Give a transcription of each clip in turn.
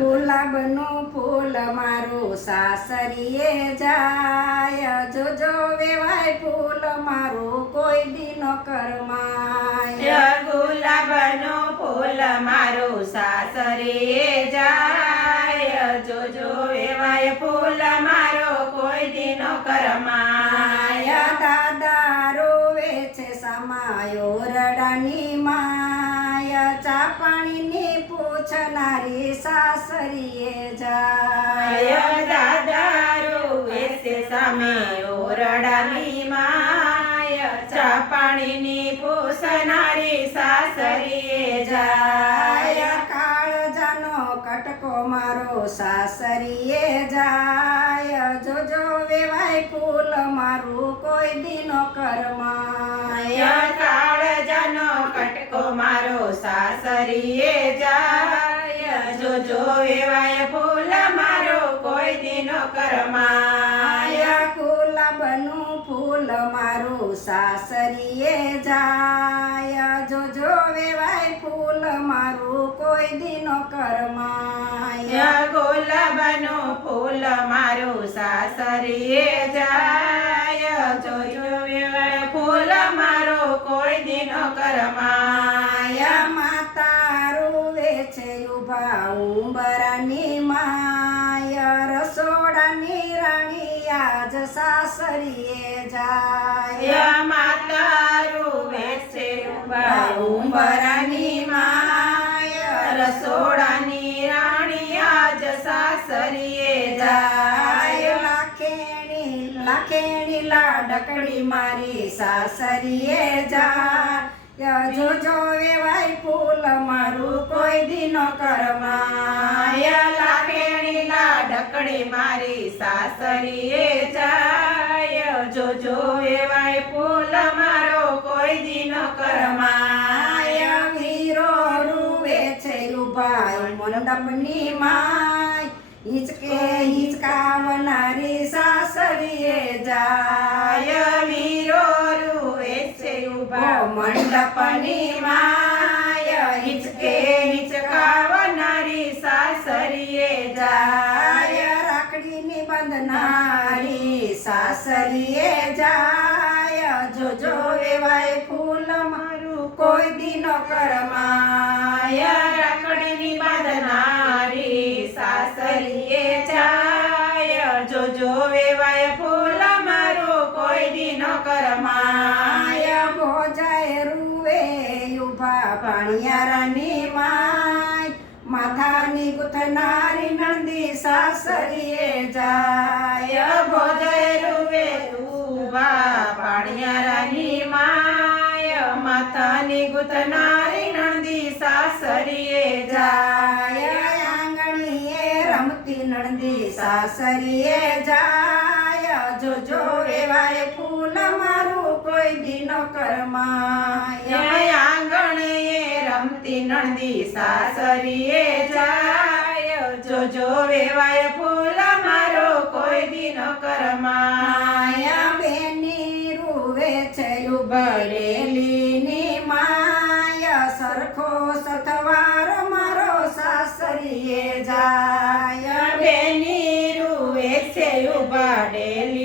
ગુલાબનું ફૂલ મારું સાસરીએ જાય. જોજો વેવાય ફૂલ મારું કોઈ દી ન કરમાય. ગુલાબનો ફૂલ મારું સાસરીએ જાય. જોજો વેવાય ફૂલ મારો કોઈ દિન કરમાય. માયા દાદા રોવે છે સમાયો રડાની પાણીની પૂછનારી સાસરીએ જાય દાદારો છે સામે ઓરડાની માય ચા પાણીની પૂછનારી સાસરીએ જાય કાળ કાળજાનો કટકો મારો સાસરીએ જાય જોજો વેવાય ફૂલ મારું કોઈ દિનો કરમાય કાળજાનો કટકો મારો સાસરીએ જાય ફૂલ મારો કોઈ દિનો કરમાય. માયા ગુલાબનું ફૂલ મારું સાસરીએ જાય. જોજો વેવાય ફૂલ મારું કોઈ દિનો કરમાય. ગુલાબનું ફૂલ મારું સાસરીએ જાય. ઊભા ઉંબરાની માય રસોડાની રાણી આજ સાસરીએ જાય માતા વેસે ઉંબરાની માય રસોડાની રાણી આજ સાસરીએ જાય લાખેણી લાખેણી લાડકડી મારી સાસરીએ જાય જોજો વેવાય ફૂલ મારું કોઈ દિનો કરમાય માયા લાખેણી લાડકડી મારી સાસરીએ જાય. જોજો વેવાય ફૂલ મારો કોઈ દિનો કરમાય માય વીરો રૂવે છે ઊભા મંડપની માય. હિચકે હિચકાવનારી સાસરીએ જાય. મંડપની માય હિચકે હિચકાવનારી સાસરીએ જાય રાખડીની બંધનારી સાસરીએ જાય જોજો વેવાય ફૂલ મારું કોઈ દીનો કરમાય રાખડીની બાંધનારી સાસરીએ જાય જોજો વેવાય ફૂલ મારું કોઈ દિન કરમાય માથાની ગુથનારી નંદી સાસરીએ જાય ભોજય રૂવે ઊભા પાણિયારાની માય માથાની ગુતનારી નંદી સાસરીએ જાય જાય આંગણીએ રમતી નંદી સાસરીએ જાય જોજો વેવાય ફૂલ મારું કોઈ દીનો કરમાય આંગણે રમતી નંદી સાસરીએ જાય. જોજો વેવાય ફૂલ મારો કોઈ દિન કરમાય. બેની રૂવે છે ઉભરેલીની માય સરખો સથવાર મારો સાસરીએ જાય. બેની રૂવે છે ઉભાડેલીની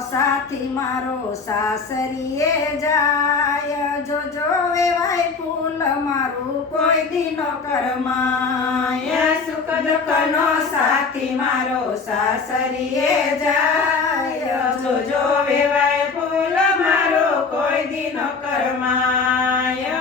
સાથી મારો સાસરીએ જાય. જોજો વેવાય ફૂલ મારું કોઈ દિનો કરમાય. સુખ દુઃખનો સાથી મારો સાસરીએ જાય. જોજો વેવાય ફૂલ મારો કોઈ દિનો કરમાય.